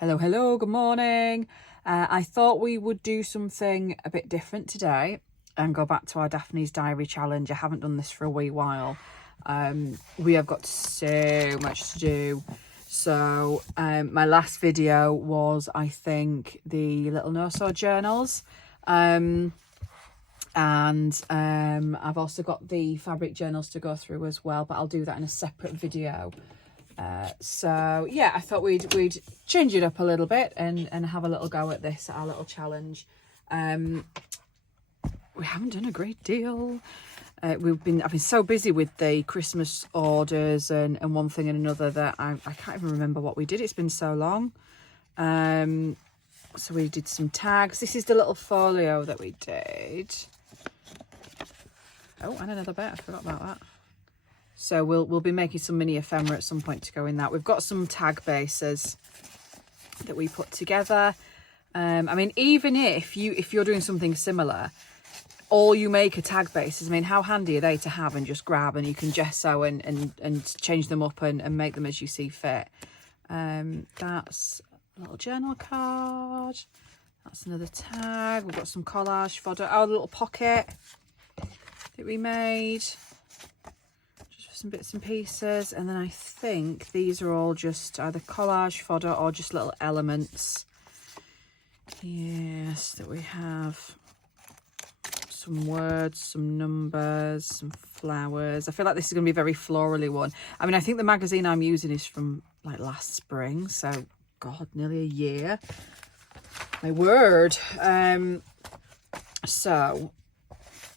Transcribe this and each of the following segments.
Hello, good morning. I thought we would do something a bit different today and go back to our Daphnes Diary challenge. I haven't done this for a wee while. We have got so much to do. So my last video was, I think, the little no-sew journals. I've also got the fabric journals to go through as well, but I'll do that in a separate video. So yeah, I thought we'd change it up a little bit and have a little go at this, our little challenge. We haven't done a great deal. I've been so busy with the Christmas orders and one thing and another that I can't even remember what we did. It's been so long. So we did some tags. This is the little folio that we did. Oh, and another bit. I forgot about that. So we'll be making some mini ephemera at some point to go in that. We've got some tag bases that we put together. I mean, even if you're doing something similar, or you make a tag bases, I mean, how handy are they to have and just grab, and you can gesso and change them up and make them as you see fit. That's a little journal card. That's another tag. We've got some collage fodder. Oh, a little pocket that we made. Some bits and pieces, and then I think these are all just either collage fodder or just little elements. Yes, that we have some words, some numbers, some flowers. I feel like this is going to be a very florally one. I mean, I think the magazine I'm using is from like last spring, so God, nearly a year. My word. So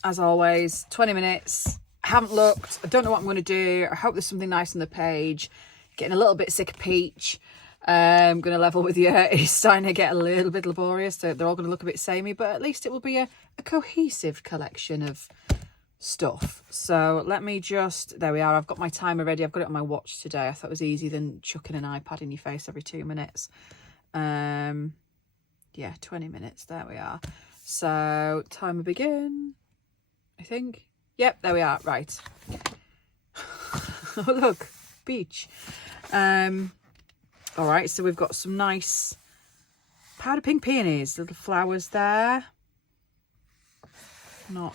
as always, 20 minutes. I haven't looked. I don't know what I'm going to do. I hope there's something nice on the page. Getting a little bit sick of peach. I'm going to level with you. It's starting to get a little bit laborious. So they're all going to look a bit samey, but at least it will be a cohesive collection of stuff. So let me just, there we are. I've got my timer ready. I've got it on my watch today. I thought it was easier than chucking an iPad in your face every 2 minutes. Yeah, 20 minutes. There we are. So timer begin, I think. Yep, there we are. Right. Oh, look, beach. All right, so we've got some nice powder pink peonies, little flowers there. Not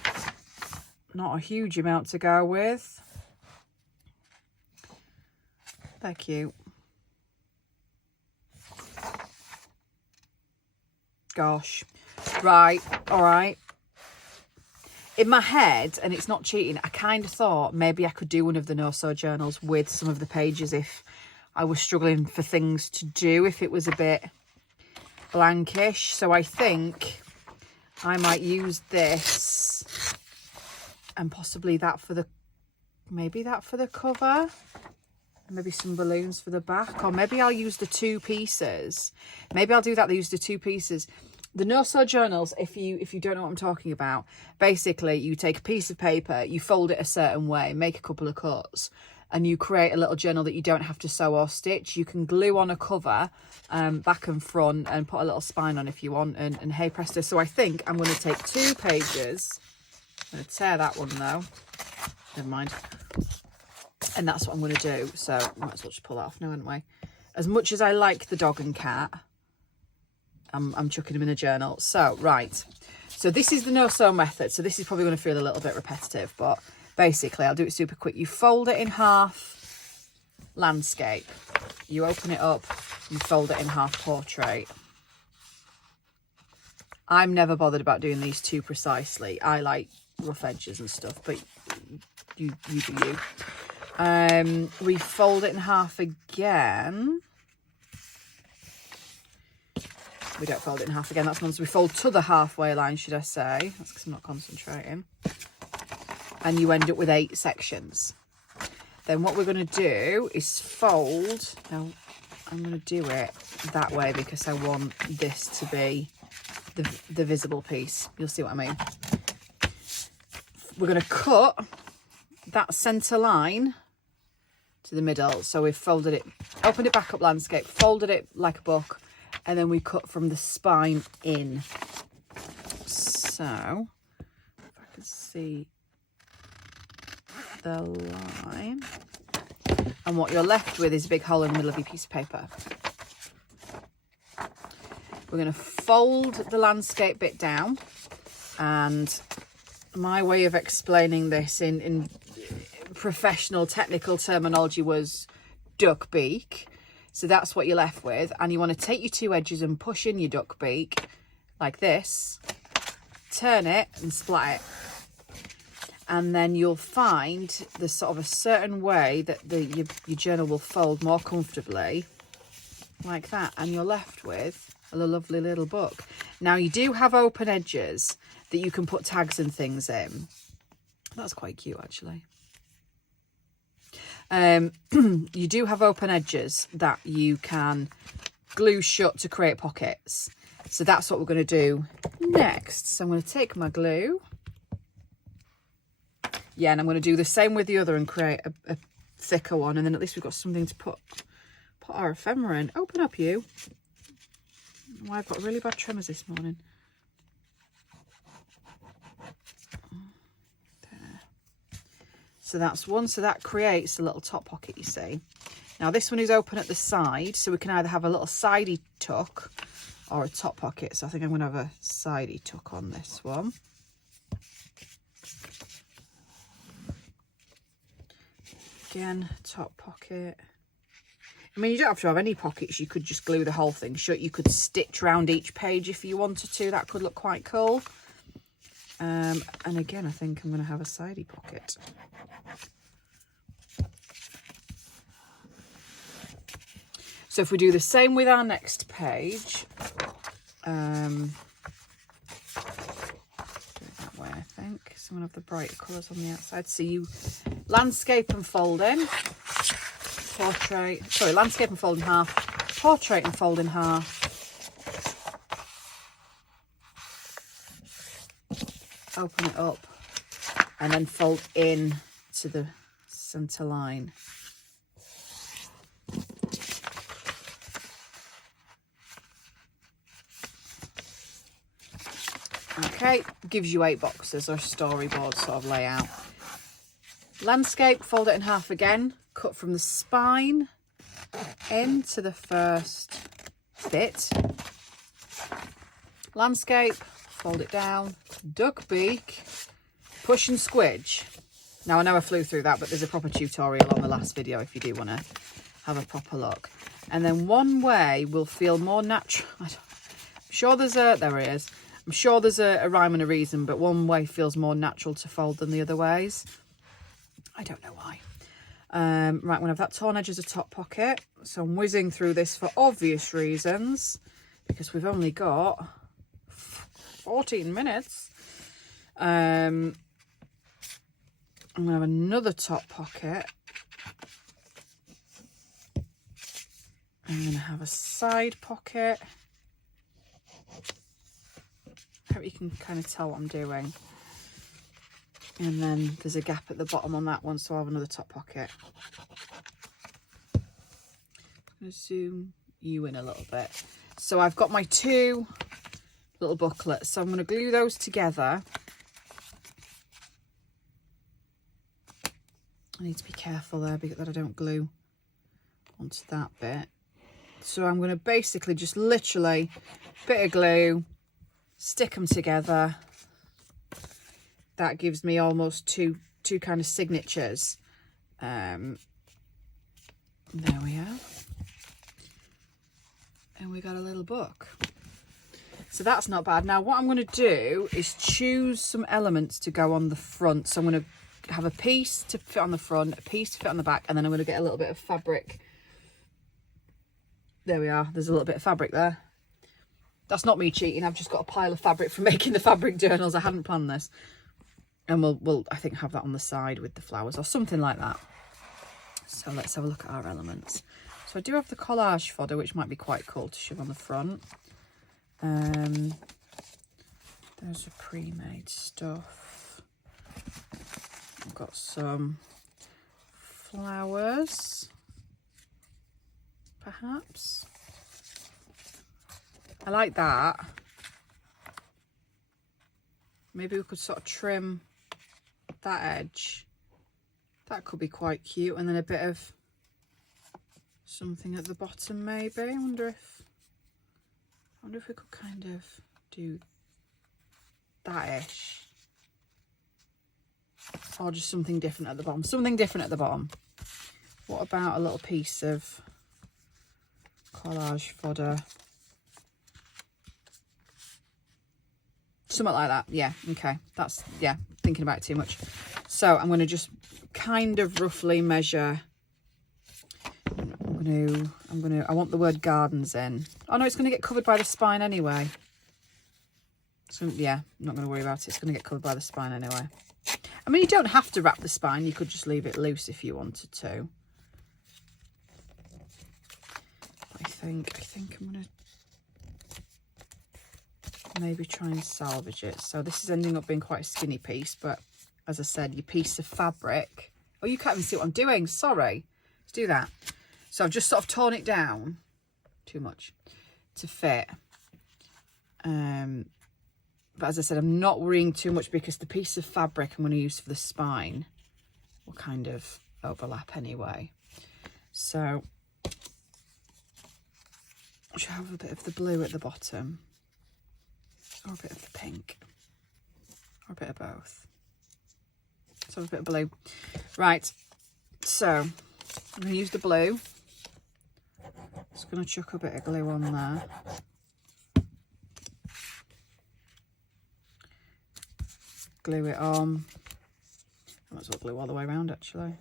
a huge amount to go with. They're cute. Gosh. Right. All right. In my head, and it's not cheating, I kind of thought maybe I could do one of the no-sew journals with some of the pages if I was struggling for things to do, if it was a bit blankish. So I think I might use this and possibly that for the, maybe that for the cover. Maybe some balloons for the back, or maybe I'll use the two pieces. Maybe I'll do that, use the two pieces. The no-sew journals, if you don't know what I'm talking about, basically you take a piece of paper, you fold it a certain way, make a couple of cuts, and you create a little journal that you don't have to sew or stitch. You can glue on a cover, back and front, and put a little spine on if you want, and hey presto. So I think I'm going to take 2 pages. I'm going to tear that one though. Never mind. And that's what I'm going to do. So might as well just pull that off now, haven't we? As much as I like the dog and cat, I'm chucking them in a journal. So, right. So this is the no-sew method. So this is probably going to feel a little bit repetitive, but basically I'll do it super quick. You fold it in half landscape. You open it up, you fold it in half portrait. I'm never bothered about doing these too precisely. I like rough edges and stuff, but you do you. We fold it in half again. We don't fold it in half again, that's nonsense. We fold to the halfway line, should I say. That's because I'm not concentrating. And you end up with 8 sections. Then what we're going to do is fold. Now, I'm going to do it that way because I want this to be the visible piece. You'll see what I mean. We're going to cut that centre line to the middle. So we've folded it, opened it back up landscape, folded it like a book, and then we cut from the spine in. So if I can see the line, and what you're left with is a big hole in the middle of your piece of paper. We're going to fold the landscape bit down, and my way of explaining this in professional technical terminology was duck beak. So that's what you're left with, and you want to take your two edges and push in your duck beak like this, turn it and splat it, and then you'll find there's sort of a certain way that your journal will fold more comfortably like that, and you're left with a lovely little book. Now you do have open edges that you can put tags and things in. That's quite cute actually. You do have open edges that you can glue shut to create pockets. So that's what we're going to do next. So I'm going to take my glue. Yeah, and I'm going to do the same with the other and create a thicker one. And then at least we've got something to put our ephemera in. Open up, you. Oh, I've got really bad tremors this morning. So that's one, so that creates a little top pocket, you see. Now this one is open at the side, so we can either have a little sidey tuck or a top pocket. So I think I'm going to have a sidey tuck on this one. Again, top pocket. I mean, you don't have to have any pockets. You could just glue the whole thing shut. You could stitch around each page if you wanted to. That could look quite cool. And again, I think I'm going to have a sidey pocket. So if we do the same with our next page, do it that way, I think. So I'm going to have the brighter colours on the outside. So you landscape and fold in, portrait, sorry, landscape and fold in half, portrait and fold in half, open it up, and then fold in to the centre line. Okay, gives you 8 boxes or storyboard sort of layout. Landscape, fold it in half again, cut from the spine into the first bit. Landscape, fold it down, duck beak, push and squidge. Now I know I flew through that, but there's a proper tutorial on the last video if you do want to have a proper look. And then one way will feel more natural. I'm sure there's a, there it is. I'm sure there's a rhyme and a reason, but one way feels more natural to fold than the other ways. I don't know why. Right, I'm going to have that torn edge as a top pocket. So I'm whizzing through this for obvious reasons, because we've only got 14 minutes. I'm going to have another top pocket. I'm going to have a side pocket. I hope you can kind of tell what I'm doing. And then there's a gap at the bottom on that one, so I'll have another top pocket. I'm going to zoom you in a little bit. So I've got my 2 little booklets, so I'm going to glue those together. I need to be careful there because that I don't glue onto that bit. So I'm going to basically just literally bit of glue, stick them together. That gives me almost two kind of signatures. There we are. And we got a little book. So that's not bad. Now what I'm going to do is choose some elements to go on the front. So I'm going to have a piece to fit on the front, a piece to fit on the back, and then I'm going to get a little bit of fabric. There we are. There's a little bit of fabric there. That's not me cheating. I've just got a pile of fabric from making the fabric journals. I hadn't planned this. And we'll I think have that on the side with the flowers or something like that. So let's have a look at our elements. So I do have the collage fodder, which might be quite cool to shove on the front. There's a pre-made stuff. I've got some flowers, perhaps. I like that. Maybe we could sort of trim that edge. That could be quite cute. And then a bit of something at the bottom maybe. I wonder if wonder if we could kind of do that-ish. Or just something different at the bottom. Something different at the bottom. What about a little piece of collage fodder? Something like that. Yeah, okay. That's, yeah, thinking about it too much. So I'm going to just kind of roughly measure. I want the word gardens in. Oh no, it's going to get covered by the spine anyway. So yeah, I'm not going to worry about it. It's going to get covered by the spine anyway. I mean, you don't have to wrap the spine. You could just leave it loose if you wanted to. But I think I'm going to maybe try and salvage it. So this is ending up being quite a skinny piece, but as I said, your piece of fabric. Oh, you can't even see what I'm doing. Sorry. Let's do that. So I've just sort of torn it down too much to fit. But as I said, I'm not worrying too much because the piece of fabric I'm going to use for the spine will kind of overlap anyway. So I should have a bit of the blue at the bottom, or a bit of the pink, or a bit of both. So a bit of blue. Right, so I'm going to use the blue. Just going to chuck a bit of glue on there. Glue it on. I might as well glue all the way around actually.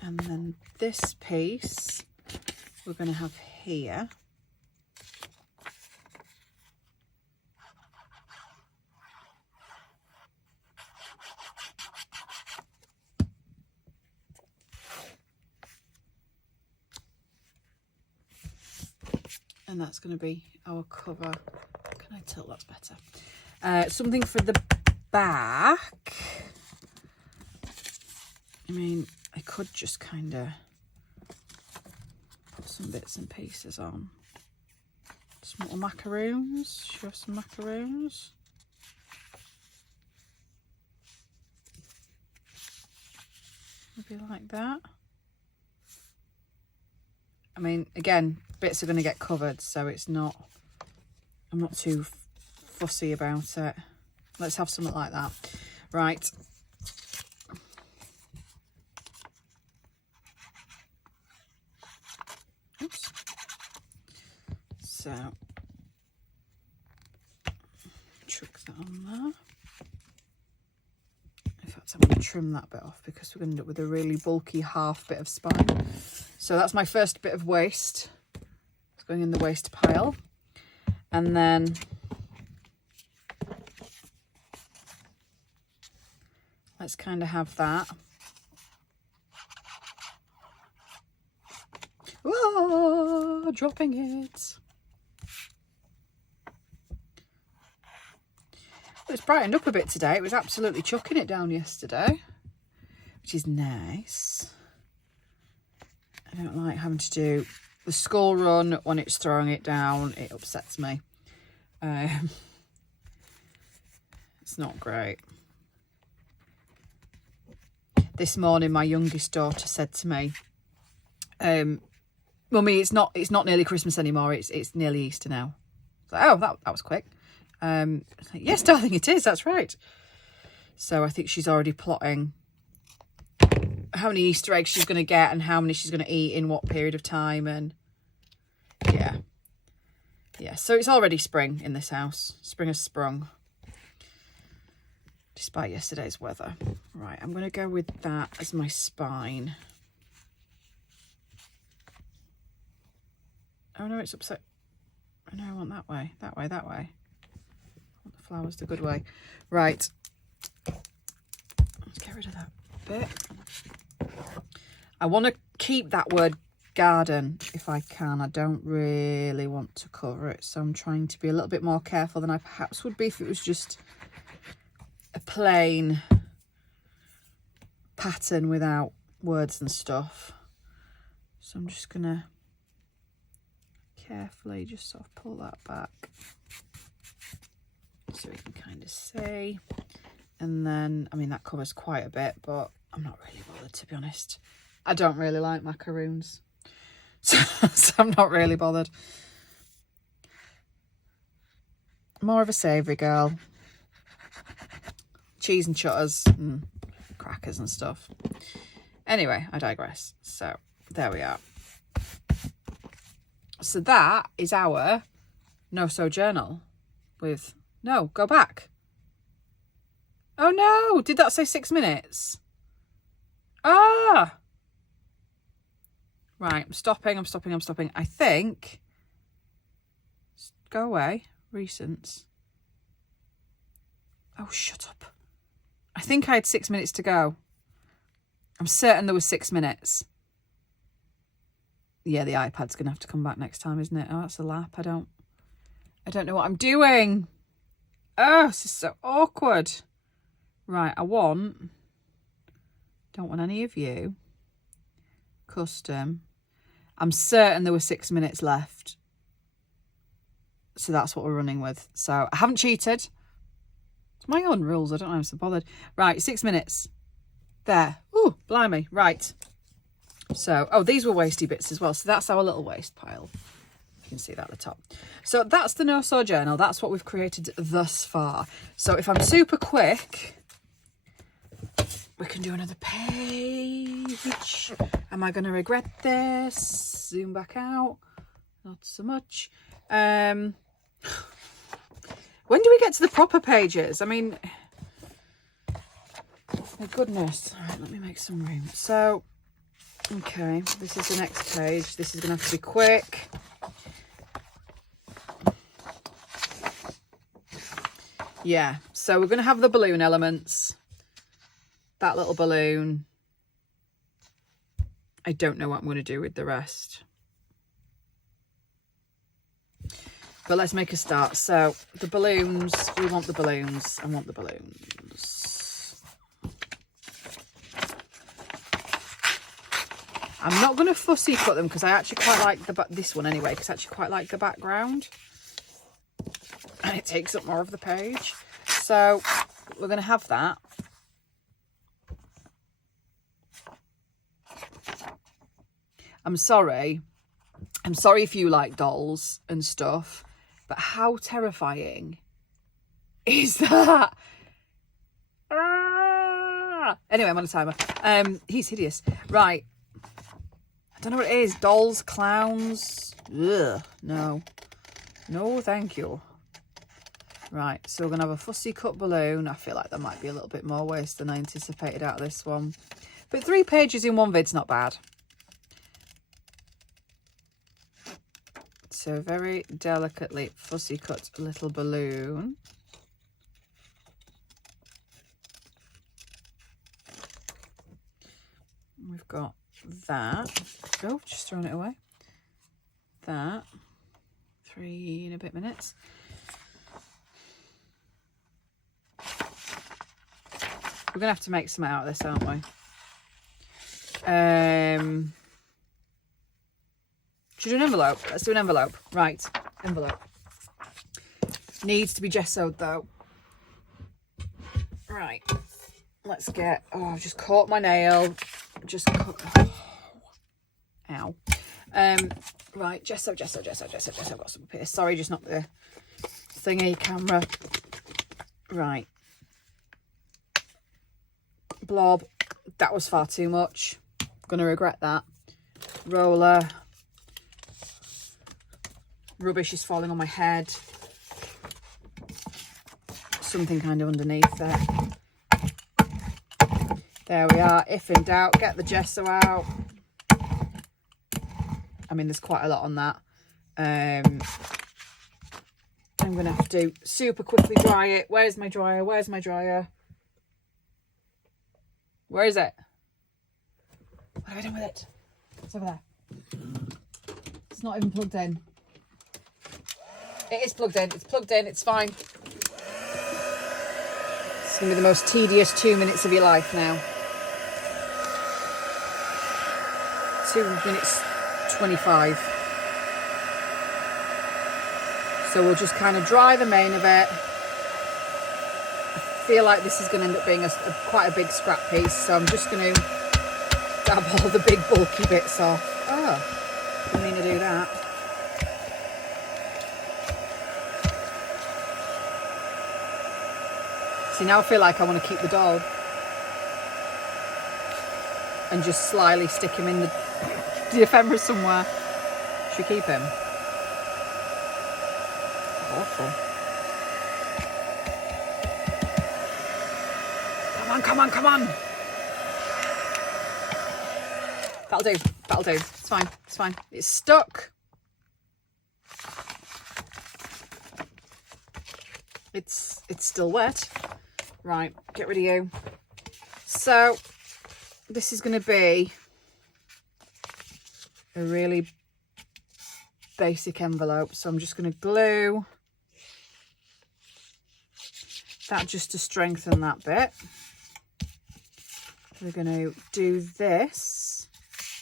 And then this piece we're going to have here. And that's going to be our cover. Can I tilt? That's better. Something for the back. I mean, I could just kind of put some bits and pieces on. Some little macaroons. Should we have some macaroons? Maybe like that. I mean, again, bits are going to get covered, so it's not, I'm not too fussy about it. Let's have something like that. Right. Oops. So, chuck that on there. In fact, I'm going to trim that bit off because we're going to end up with a really bulky half bit of spine. So that's my first bit of waste. It's going in the waste pile. And then let's kind of have that. Whoa, dropping it. It's brightened up a bit today. It was absolutely chucking it down yesterday, which is nice. I don't like having to do the school run when it's throwing it down. It upsets me. It's not great. This morning, my youngest daughter said to me, "Mummy, it's not nearly Christmas anymore. It's nearly Easter now." So, oh, that was quick. Yes, darling, it is. That's right. So I think she's already plotting how many Easter eggs she's going to get and how many she's going to eat in what period of time. And yeah, so it's already spring in this house. Spring has sprung despite yesterday's weather. Right, I'm going to go with that as my spine. Oh no, it's upset. Oh no, I want that way. I want the flowers the good way. Right, let's get rid of that bit. I want to keep that word garden if I can. I don't really want to cover it, so I'm trying to be a little bit more careful than I perhaps would be if it was just a plain pattern without words and stuff. So I'm just gonna carefully just sort of pull that back so we can kind of see. And then, I mean, that covers quite a bit, but I'm not really bothered, to be honest. I don't really like macaroons. So I'm not really bothered. More of a savoury girl. Cheese and chutters and crackers and stuff. Anyway, I digress. So there we are. So that is our no-sew journal with, no, go back. Oh no, did that say 6 minutes? Ah! Right, I'm stopping. I think, go away, recents. Oh, shut up. I think I had 6 minutes to go. I'm certain there was 6 minutes. Yeah, the iPad's going to have to come back next time, isn't it? Oh, that's a lap. I don't know what I'm doing. Oh, this is so awkward. Right, don't want any of you. Custom. I'm certain there were 6 minutes left. So that's what we're running with. So I haven't cheated. It's my own rules. I don't know if I'm so bothered. Right, 6 minutes. There. Ooh, blimey. Right. So, oh, these were wasty bits as well. So that's our little waste pile. You can see that at the top. So that's the no-sew journal. That's what we've created thus far. So if I'm super quick, we can do another page. Am I going to regret this? Zoom back out. Not so much. When do we get to the proper pages? I mean, my goodness. All right, let me make some room. So, okay, this is the next page. This is going to have to be quick. Yeah, so we're going to have the balloon elements. That little balloon. I don't know what I'm going to do with the rest. But let's make a start. So the balloons, we want the balloons. I want the balloons. I'm not going to fussy cut them because I actually quite like this one anyway, because I actually quite like the background. And it takes up more of the page. So we're going to have that. I'm sorry if you like dolls and stuff, but how terrifying is that? Ah! Anyway, I'm on a timer. He's hideous. Right. I don't know what it is. Dolls, clowns. Ugh, no. No, thank you. Right, so we're going to have a fussy cut balloon. I feel like there might be a little bit more waste than I anticipated out of this one. But 3 pages in one vid's not bad. So very delicately fussy cut little balloon. We've got that. Oh, just throwing it away. That. 3 and a bit minutes. We're going to have to make some out of this, aren't we? Should we do an envelope? Let's do an envelope. Right, envelope. Needs to be gessoed though. Right, let's get, oh, I've just caught my nail. Just caught, oh. Ow. Right, gesso. I've got some up here. Sorry, just not the thingy camera. Right. Blob. That was far too much. Gonna regret that. Roller. Rubbish is falling on my head. Something kind of underneath there. There we are. If in doubt, get the gesso out. I mean, there's quite a lot on that. I'm going to have to super quickly dry it. Where's my dryer? Where's my dryer? Where is it? What have I done with it? It's over there. It's not even plugged in. It is plugged in. It's plugged in. It's fine. It's going to be the most tedious 2 minutes of your life now. 2 minutes 25. So we'll just kind of dry the main of it. I feel like this is going to end up being quite a big scrap piece, so I'm just going to dab all the big bulky bits off. Oh, didn't mean to do that. See, now I feel like I want to keep the doll and just slyly stick him in the ephemera somewhere. Should we keep him? Awful. Come on, come on, come on. That'll do, that'll do. It's fine, it's fine. It's stuck. It's still wet. Right, get rid of you. So this is going to be a really basic envelope. So I'm just going to glue that just to strengthen that bit. We're going to do this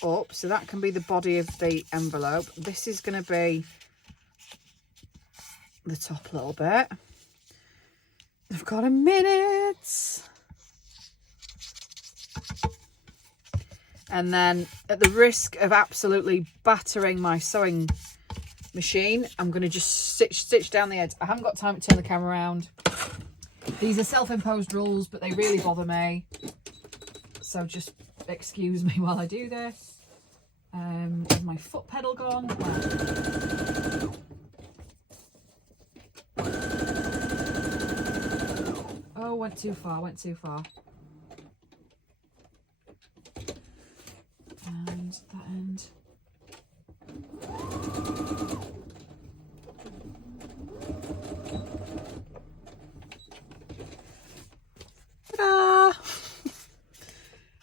up so that can be the body of the envelope. This is going to be the top little bit. I've got a minute. And then at the risk of absolutely battering my sewing machine, I'm going to just stitch down the edge. I haven't got time to turn the camera around. These are self-imposed rules, but they really bother me. So just excuse me while I do this. Has my foot pedal gone? Oh, went too far, went too far. And that end. Ta-da!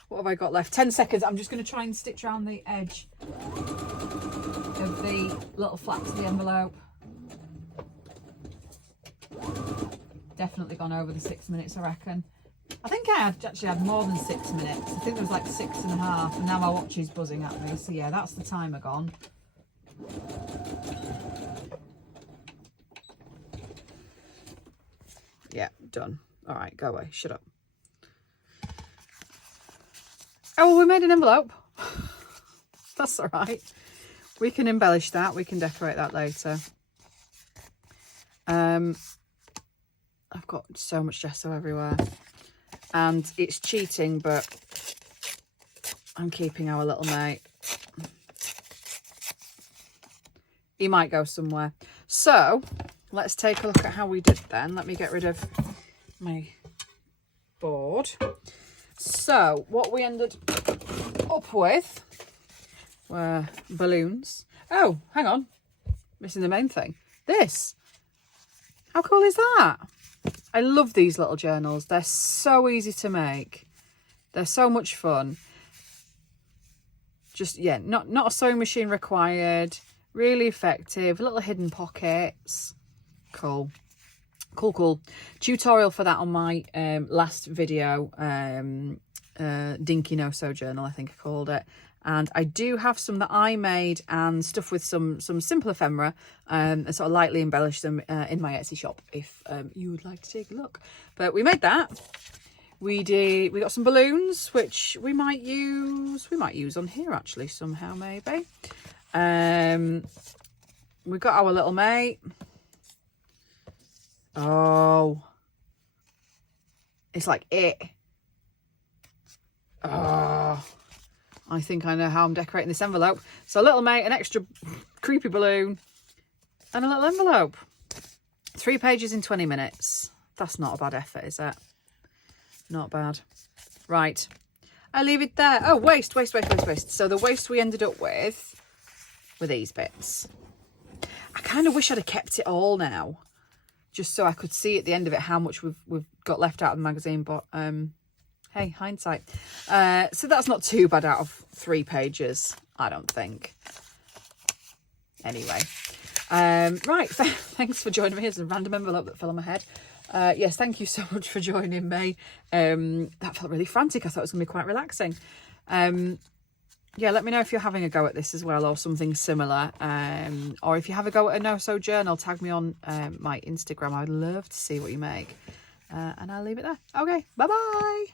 What have I got left? 10 seconds. I'm just going to try and stitch around the edge of the little flaps of the envelope. Definitely gone over the 6 minutes, I reckon. I think I actually had more than 6 minutes. I think there was like 6.5, and now my watch is buzzing at me. So yeah, that's the timer gone. Yeah, done. All right, go away. Shut up. Oh, well, we made an envelope. That's all right. We can embellish that. We can decorate that later. I've got so much gesso everywhere. And it's cheating, but I'm keeping our little mate. He might go somewhere. So let's take a look at how we did then. Let me get rid of my board. So what we ended up with were balloons. Oh, hang on. Missing the main thing. This. How cool is that? I love these little journals. They're so easy to make. They're so much fun. Just, yeah, not a sewing machine required. Really effective. Little hidden pockets. Cool. Cool, cool. Tutorial for that on my last video. Dinky No Sew Journal, I think I called it. And I do have some that I made and stuff with some simple ephemera and sort of lightly embellish them in my Etsy shop if you would like to take a look. But we made that. We got some balloons, which we might use on here actually somehow, maybe. We got our little mate. Oh, it's like it. Oh, I think I know how I'm decorating this envelope. So a little mate, an extra creepy balloon, and a little envelope. 3 pages in 20 minutes. That's not a bad effort, is it? Not bad. Right. I leave it there. Oh, waste. So the waste we ended up with were these bits. I kind of wish I'd have kept it all now, just so I could see at the end of it how much we've got left out of the magazine. But hey, hindsight. So that's not too bad out of 3 pages, I don't think. Anyway, right. Thanks for joining me. Here's a random envelope that fell on my head. Yes, thank you so much for joining me. That felt really frantic. I thought it was going to be quite relaxing. Yeah, let me know if you're having a go at this as well, or something similar. Or if you have a go at a No Sew Journal, tag me on my Instagram. I'd love to see what you make. and I'll leave it there. Okay, bye-bye.